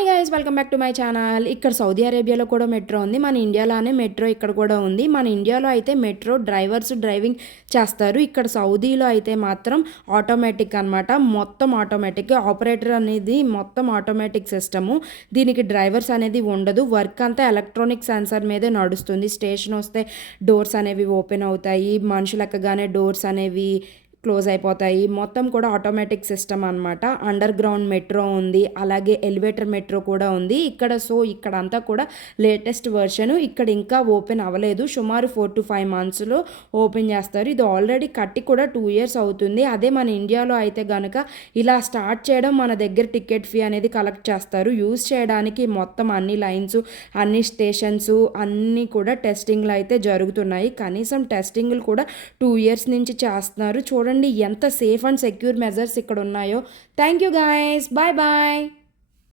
Hi guys welcome back to my channel. ఇక్కడ Saudi అరేబియాలో కూడా మెట్రో ఉంది. మన ఇండియాలోనే మెట్రో ఇక్కడ కూడా ఉంది. మన ఇండియాలో అయితే మెట్రో డ్రైవర్స్ డ్రైవింగ్ చేస్తారు. ఇక్కడ సౌదీలో అయితే మాత్రం ఆటోమేటిక్ అనమాట. మొత్తం ఆటోమేటిక్. ఆపరేటర్ అనేది మొత్తం ఆటోమేటిక్ సిస్టము. దీనికి డ్రైవర్స్ అనేది ఉండదు. వర్క్ అంతా ఎలక్ట్రానిక్ సెన్సార్ మీదే నడుస్తుంది. స్టేషన్ వస్తే డోర్స్ అనేవి ఓపెన్ అవుతాయి. మనుషులు ఎక్కగానే డోర్స్ అనేవి క్లోజ్ అయిపోతాయి. మొత్తం కూడా ఆటోమేటిక్ సిస్టమ్ అనమాట. అండర్ గ్రౌండ్ మెట్రో ఉంది, అలాగే ఎలివేటర్ మెట్రో కూడా ఉంది ఇక్కడ. సో ఇక్కడ అంతా కూడా లేటెస్ట్ వర్షన్. ఇక్కడ ఇంకా ఓపెన్ అవ్వలేదు. సుమారు 4 to 5 monthsలో ఓపెన్ చేస్తారు. ఇది ఆల్రెడీ కట్టి కూడా 2 years అవుతుంది. అదే మన ఇండియాలో అయితే కనుక ఇలా స్టార్ట్ చేయడం, మన దగ్గర టికెట్ ఫీ అనేది కలెక్ట్ చేస్తారు. యూజ్ చేయడానికి మొత్తం అన్ని లైన్స్, అన్ని స్టేషన్స్ అన్నీ కూడా టెస్టింగ్లు అయితే జరుగుతున్నాయి. కనీసం టెస్టింగ్లు కూడా 2 years నుంచి చేస్తున్నారు. చూడండి ఎంత సేఫ్ అండ్ సెక్యూర్ మెజర్స్ ఇక్కడ ఉన్నాయో. Thank you guys, bye bye.